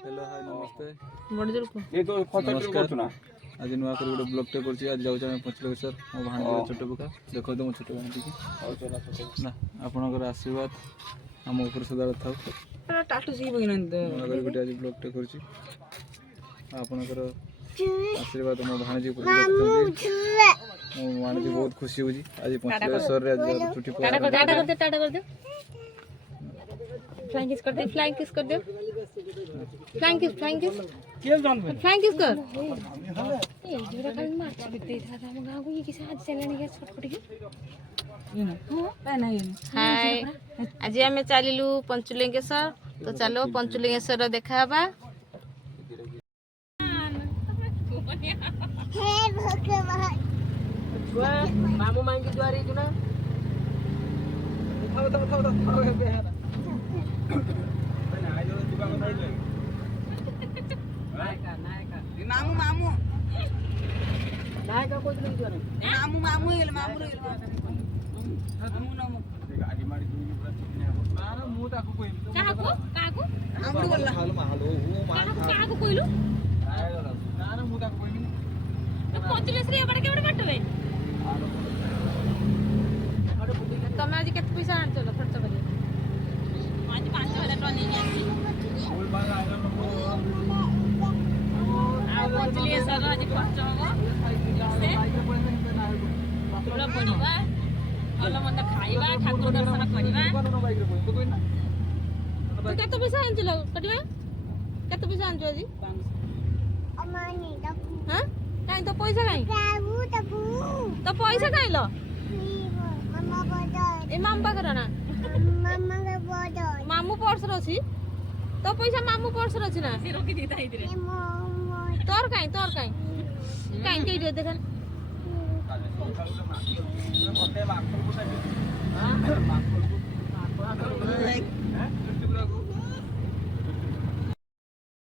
Hello hi नमस्ते नमस्कार आज नुआ कर गोटे ब्लॉग टे करछि आज जाउछ हम पंचलेश्वर मो भाण छोट बुका देखो तो मो छोट भाण टी ना आपनकर आशीर्वाद हम ऊपर सदा थाउ टाटू सी बगिन अगर गोटे आज ब्लॉग टे करछि आपनकर आशीर्वाद मो भाणजी ऊपर देखछथि मो भाणजी बहुत खुशी होजी आज पंचलेश्वर रे आज छुट्टी पर टाटा कर दे फ्लाइंग किस कर दे फ्लाइंग किस कर दे फ्लाइंग किस केल जान में फ्लाइंग किस कर ए जोड़ा कल मार बिते था हम गांव को ये किसे आज चलने के छोटपटी के हाय आज हमें चलिलु पंचलिंगेश्वर तो चलो पंचलिंगेश्वर देखाबा हे भगवान मामू मांगी द्वारी जुना उठाओ मामू मामू नायका कोई नहीं द्वारी मामू मामू ये मामू रे मामू नामू गाड़ी मारी दूनी पूरा चिकने मारो मुंह ताको कोई काको आंगुड़ बोलला हालो वो मार काको कोइलु मारो मुंह ताको कोई नहीं तो पंचलेश्वर ये बड़े केवड़े बाटवे तमे आज केते पैसा आन चलो खर्च करी आज 5000 टका नहीं आसी बोल बार आ जाओ आ पंचलेश्वर आज खर्च होगा से थोड़ा पड़ीबा ଭଲ ମନ୍ଦ ଖାଇବା ଠାକୁର ଦର୍ଶନ କରିବା ତୁ କେତେ ପଇସା ଆଣିଥିଲ କଟିବା କେତେ ପଇସା ଆଣିଛୁ ଆଜି अमानी दबू ହାଁ କାଇଁ ତ ପଇସା କାଇଁ दबू ତ ପଇସା କାଇଁ ଲ मम्मा बदल ଏ ମାମୁ ପାଖରେ ନା मम्मा के बदल ମାମୁ ପର୍ସରେ ଅଛି ତ ପଇସା ମାମୁ ପର୍ସରେ ଅଛି ନା ସେ ରଖି ଦେଇତା ହେଇଥିରେ मम्मा ତୋର କାଇଁ କାଇଁ କେଇଠି ଦେଖା कोटे बाकल को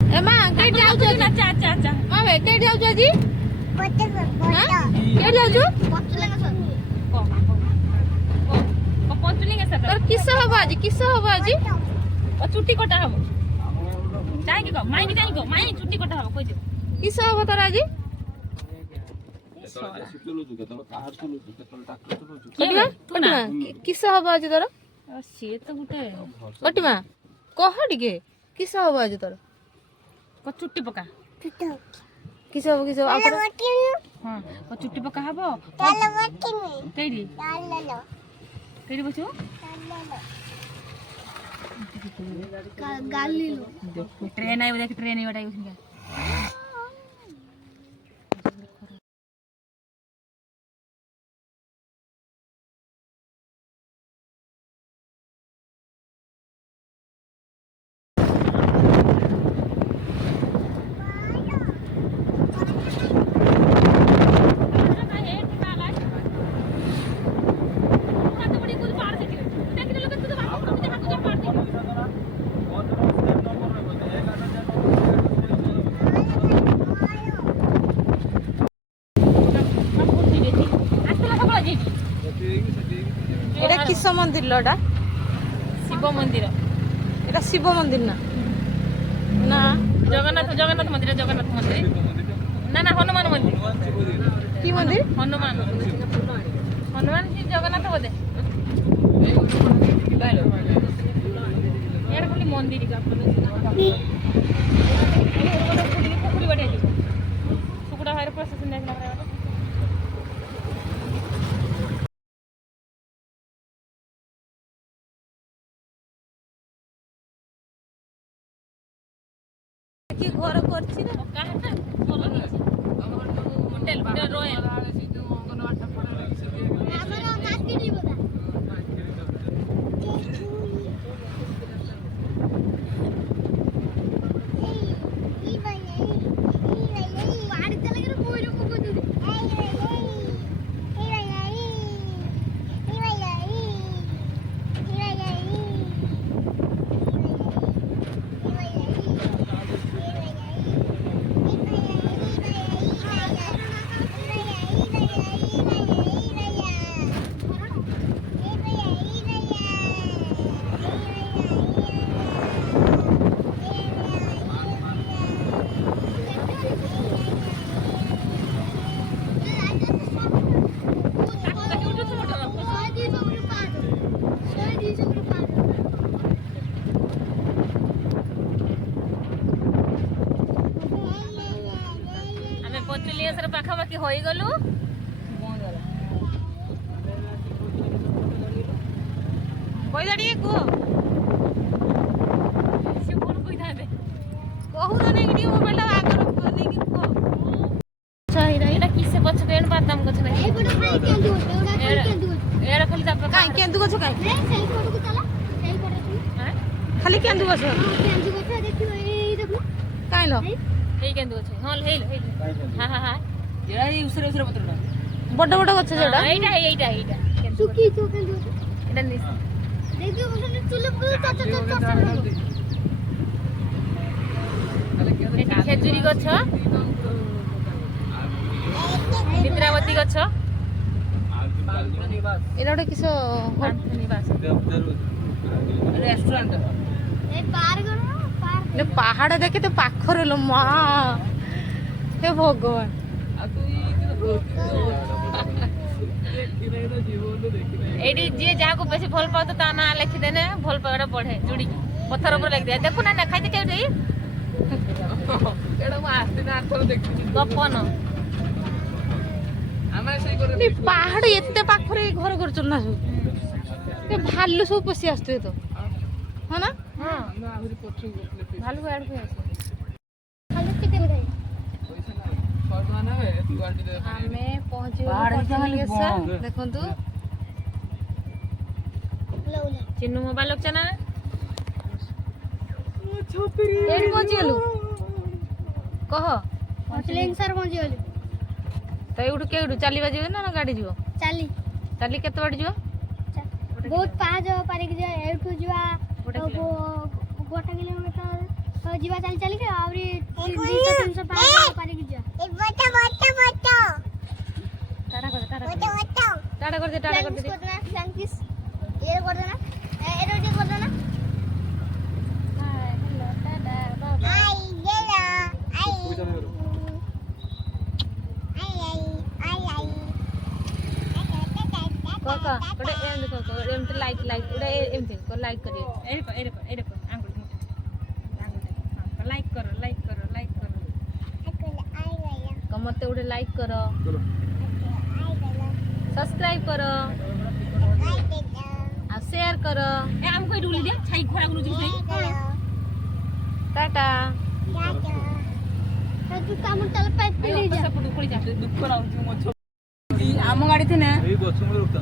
ए मां केइठी आउछ अच्छा अच्छा अच्छा मां वे केइठी आउछ आजी बदल हां बदल केइठी आउछ पंचलिंगेश्वर तोर किस हबो आजी ओ चुट्टी कटा हबो जाई के माई भी जाई को माई चुट्टी कटा हबो कहि दे किस हबो तोर आजी किस हब आज तोर सी तो गुटे कटिमा कह टिके किस हब आज तोर को चुट्टी पका किस हब लाल वटिन हां को चुट्टी पका हबो लाल वटिन केडी लाल केडी बचो गाली लो ट्रेन आई देख ट्रेन आई बटाई उसने एटा किस मंदिर लडा शिव मंदिर एटा शिव मंदिर ना ना जगन्नाथ मंदिर ना ना हनुमान मंदिर की मंदिर हनुमान जी जगन्नाथ बोधे यार खाली मंदिर का पुकुरी बटे सुकुड़ा हायर प्रोसेसन देखना पड़ेगा कि घर करछि ना काहे बोलो होटल रॉयल हमरा मार्केट बता ई भाई पाड़ी चले के कोई लोग को दे ପଞ୍ଚଲିଙ୍ଗେଶ୍ୱର ପାଖାପାଖି ହୋଇଗଲୁ। କହିଲା ଟିକେ କୁହ ସେ କଣ କହିଥାନ୍ତେ କହୁନ ନାଇଁ ଟିକେ ମୋବାଇଲ ଆଗରୁ ନେଇକି କୁହ। ଏଇଟା କିସେ ପଛ କେଣ ବାଦାମ ଗଛ ନାହିଁ ଏଇପଟେ ଖାଲି କେନ୍ଦୁ ଗଛ, ଏଗୁଡା ଖାଲି କେନ୍ଦୁ ଗଛ। ଏଇଟା ଖାଲି ତାପରେ କାଇଁ କେନ୍ଦୁ ଗଛ କାଇଁ ସେଇ ପଟକୁ ଚାଲ, ସେଇ ପଟେ ଚାଲ। ଖାଲି କେନ୍ଦୁ ଗଛ ହଁ, କେନ୍ଦୁ ଗଛ ଦେଖିବ, ଏଇ ଦେଖୁନ। କାଇଁ ଲ ହେଇ କେନ୍ଦୁ ଗଛ ହଁ ହେଇଲ ହଁ ହଁ ହଁ ଏଇ ଉସରେ ଉସରେ ପତ୍ରଟା ବଡ ବଡ ଗଛ ସେଟା ଏଇଟା କେନ୍ଦୁ ଗଛ। ଶୁଖିଥିବ କେନ୍ଦୁ ଗଛ। ଏଇଟା ଦେଖିବ ବସନ୍ତି ଚୁଲ ପୁରା ଚଟ ଚଟ ଚଟ ଚଟ ହବ। ଏଠି ଖେଜୁରୀ ଗଛ, ନିଦ୍ରାବତୀ ଗଛ, ଏଟା ଗୋଟେ କିସ ନିବାସ ରେଷ୍ଟୁରାଣ୍ଟ ଏଇ ପାର୍କ ନା ପାର୍କ। ଏ ପାହାଡ ଦେଖେ ତ ପାଖରେ लो ମା ହେ ଭଗବାନ। ଏଇଠି ଯିଏ ଯାହାକୁ ବେଶୀ ଭଲ ପାଉଥିବ ତା ନାଁ ଲେଖିଦେନେ ଭଲ ପାଇବାଟା ବଢେ ଯୋଡିକି ପଥର ଉପରେ ଲେଖିଦିଏ। ଦେଖୁ ନା ଖାଇତେ କେଉଁଠି ଏଇଟା ମୁଁ ଆସିଥିଲି ଆରଥର ଦେଖିଛି। ଗପନ ଆମେ ସେଇ କରି ଏ ପାହାଡ ଏତେ ପାଖରେ ଘର କରୁଛନ୍ତି ନା ସବୁ ଏ ଭାଲୁ ସବୁ ପଶି ଆସୁଥିବେ ତ ହଁ ନା ହଁ ଆମେ ଆହୁରି ପଛକୁ ଗଲେ ଭାଲୁ ଆଡକୁ ଆସେ। ଖାଲି ଚିକେନ ଖାଇ। ପଇସା ନା 100 ଟଙ୍କା ନେବେ ତୁ ଆଣ୍ଟି ଦେବେ ପାଣି। ଆମେ ପହଞ୍ଚିଗଲୁ ପାହାଡ ପଞ୍ଚଲିଙ୍ଗେଶ୍ୱର। ବଣ। ଦେଖନ୍ତୁ ଉଲା ଉଲା। ଚିନୁ ମୋବାଇଲ ରଖଛ ନା ଏଇଠି ପହଞ୍ଚିଗଲୁ କହ ପଞ୍ଚଲିଙ୍ଗେଶ୍ୱର ପହଞ୍ଚିଗଲୁ। ତ ଏଇଠୁ କେଉଠୁ ଚାଲିବା ଯିବେ ନା ଗାଡି ଯିବ ଚାଲି ଚାଲି କେତେ ବାଟ ଯିବ ବହୁତ ପାହାଚ ପାରିକି ଯିବା। ଏଇଠୁ ଯିବା ଗୋଟେ ଗୋଟେ କିଲୋମିଟର ଯିବା ଚାଲି ଚାଲିକି ଆହୁରି 200-300 ପାହାଚ ପାରିକି ଯିବା। ଟାଟା କରିଦେ ଟାଟା କରିଦେ ଟାଟା କରିଦେ ପ୍ଲାଙ୍କିସ୍ ଇଏ କରିଦେନା, ଏଇଟା ଟିକେ କରିଦେନା। ଗୋଟେ ଏମିତି ଲାଇକ୍ ଗୋଟେ ଏମିତି ଲାଇକ୍ କରିବେ ଲାଇକ୍ କର ମତେ ଗୋଟେ ଲାଇକ୍ କର ସବସ୍କ୍ରାଇବ କର ଆଉ ସେୟାର କର ଏ ଆମକୁ ଏଇଠି ଉଲି ଦେ ଛାଇ ଖରା ଗୁରୁଛି ଛାଇ ଟାଟା ସେପଟୁ ଖୋଳି ଯା ଦୁଃଖ ଲାଗୁଛି ମୋ ଛୋ ଆମ ଗାଡି ଥିନେ ଏଇ ଗଛ ମୂଳେ ରଖତା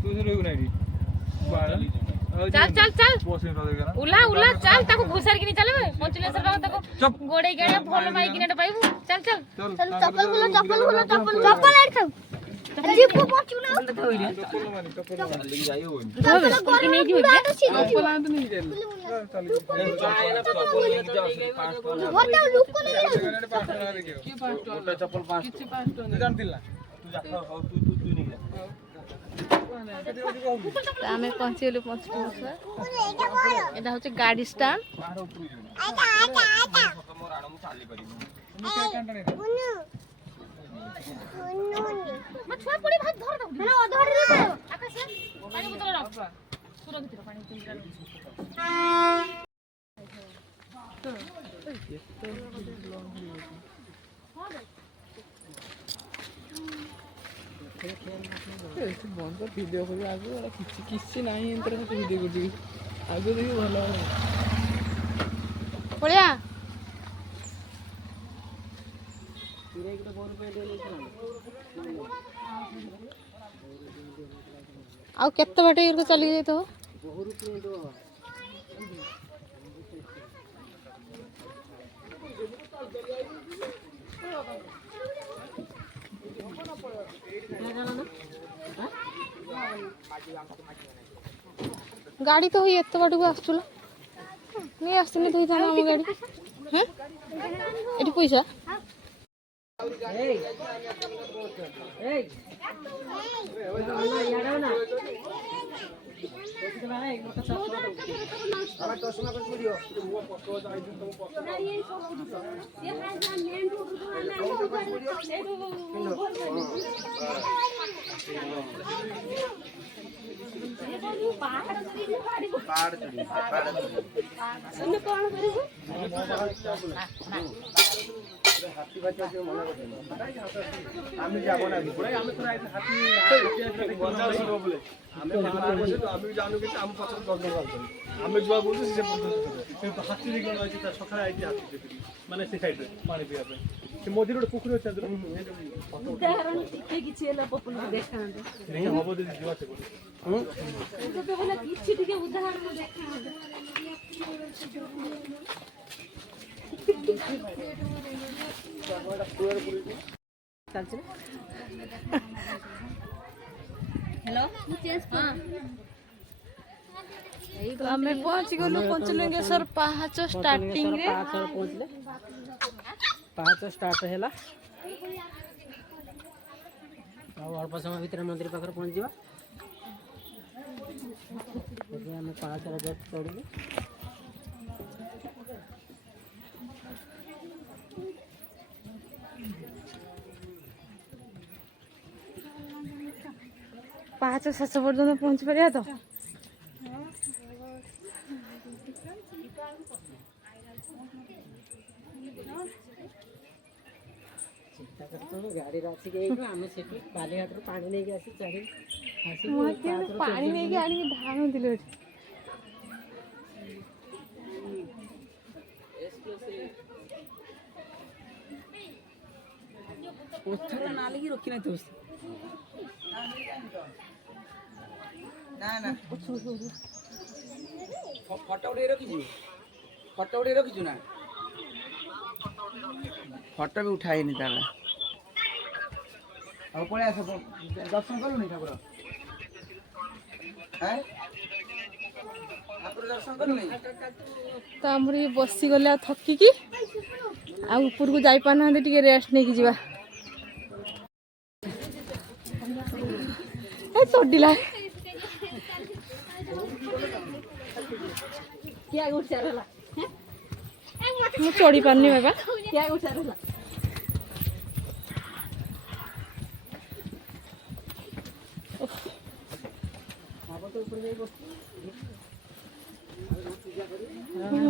ତୁ ରହିବୁ ନା ଏଠି ଚାଲ ଉଲା ଚାଲ ତାକୁ ଘୁସାରିକି ଚାଲ ପଞ୍ଚଲିଙ୍ଗେଶ୍ୱର ବାବା ତାକୁ ଗୋଡେଇ ଗାଡେ ଭଲ ମାଇକିନା ପାଇବୁ ଚାଲ ଚପଲ ଏଠି ଥାଉ। ଜିପୁ ପଛୁ ନା କି ନେଇଯିବ ଘରଟା ଲୁକ ନେଇ ଚପଲ 5 ଜାଣିଥିଲା ଆମେ ପହଞ୍ଚିଗଲୁ ପଞ୍ଚଲିଙ୍ଗେଶ୍ୱର। ଏଇଟା ହଉଛି ଗାଡି ଷ୍ଟାଣ୍ଡ ଛୁଆ ପଡି ଭାଇ ଧର ତାକୁ ମାନେ ଅଧରେ ଦେ ଆକାଶ ପାଣି ବୋତଲ ରଖ ସୁରକ୍ଷିତ ପାଣି ବୋତଲ ବନ୍ଦ ଭିଡ଼ିଓ କରିବି ଆଗରୁ କିଛି ନାହିଁ ଏମିତି ଭିଡ଼ିଓ କରୁଛି ଆଗରୁ ଦେଖି ଭଲ ପଳିଆ ଆଉ କେତେ ବାଟ ଇଏ ଚାଲିକି ଯାଇଥିବ गाड़ी तो हुई एत बाटू आसुला नहीं आसनी तो होता हम गाड़ी हैं एटी पैसा আমি যাব না আমি তো হাতি আমি জানো কিন্তু আমি পছন্দ করতে পারবো আমি যা বলছি সে কিন্তু হাতি দেখলাম আছে তার সকালে আইতে হাতি দেখি মানে সে সাইডে পানি পিয়া পায় সে মধ্যে একটা পুকুর আছে উদাহরণ ଟିକେ କିଛି ହେଲା ପପୁଲକୁ ଦେଖାନ୍ତୁ দেখে হবো যদি জিবাতে বলি ତ ହେଲା କିଛି ଟିକେ ଉଦାହରଣ ଦେଖାନ୍ତୁ हेलो आमे पहुंच गलु पंचलिंगेश्वर पाहाच स्टार्टिंग रे पहुँचले पाँच स्टार्ट है अल्प समय भितर मंदिर पाखे पहुँच जा आम पाँच चढ़ू पाहाच शेष पर्यटन पहुंची पारिया तो गाड़ी रासिक आम से बालीघाट पानी नहीं आसी चढ़ी पानी नहीं आनी ढाणु दिले पत्थर ना लगी रोकी ना तो ना फटो उठे रखी फटो उठे रखी ना फटो भी उठाई नहीं तार अब पड़े आस दर्शन कलु नहीं ठाकुर दर्शन कलु नहीं तो आमर ये बसी गले थकिकी आ ऊपर को जाई पाना टिके रेस्ट नहीं की जीवा ए तोडिला क्या उचार होला मु चढ़ी पारनी बाबा क्या उचार होला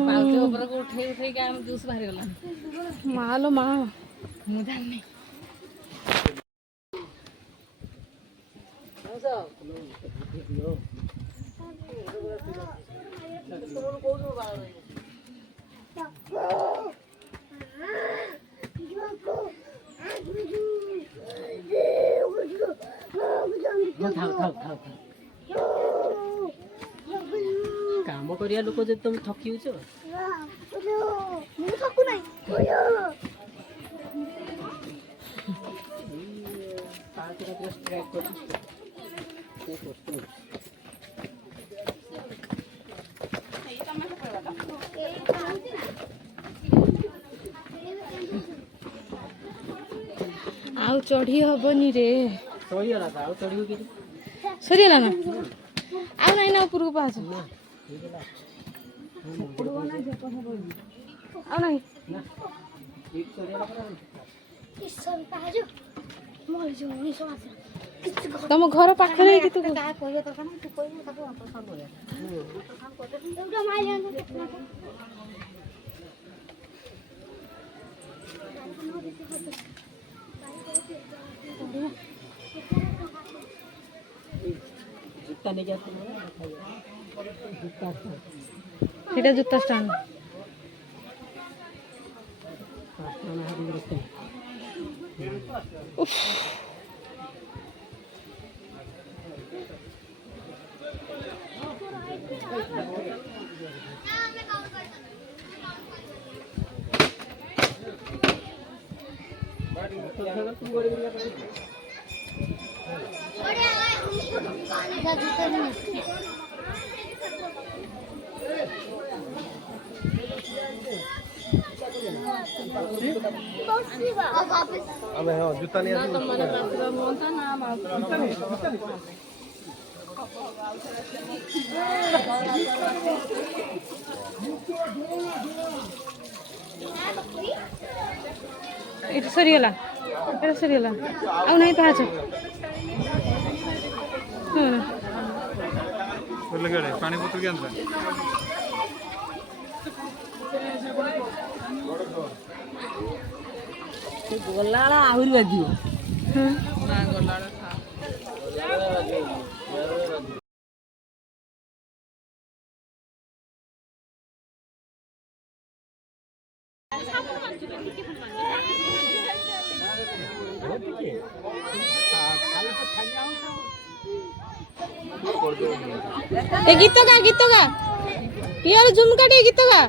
पाउचे ऊपर को उठे उठे के हम जूस बाहर गला मालो माँ मुदान नहीं काम करिया लोक जब तुम थकी हो आउ चढ़ी हबनी रे सहीगला था चढ़ू कि सरीगला ना आउ नहीं ना ऊपर को पास आउ नहीं तुम घर पाखरे कि तू जूता नहीं जाते এটা জুতা স্ট্যান্ড উফ আমি হ্যাঁ জুতা নিয়ে আসি এটা সরিগলা এটা সরিগলা আউ নাই পাহাচ ପାଣି ବୋତଲ କି ଆଣିଲା ଗଲାବେଳେ ଆହୁରି ବାଜିବ। ନା ଗଲାବେଳେ ଖା। ए गीत गा यार झुमका गीत गा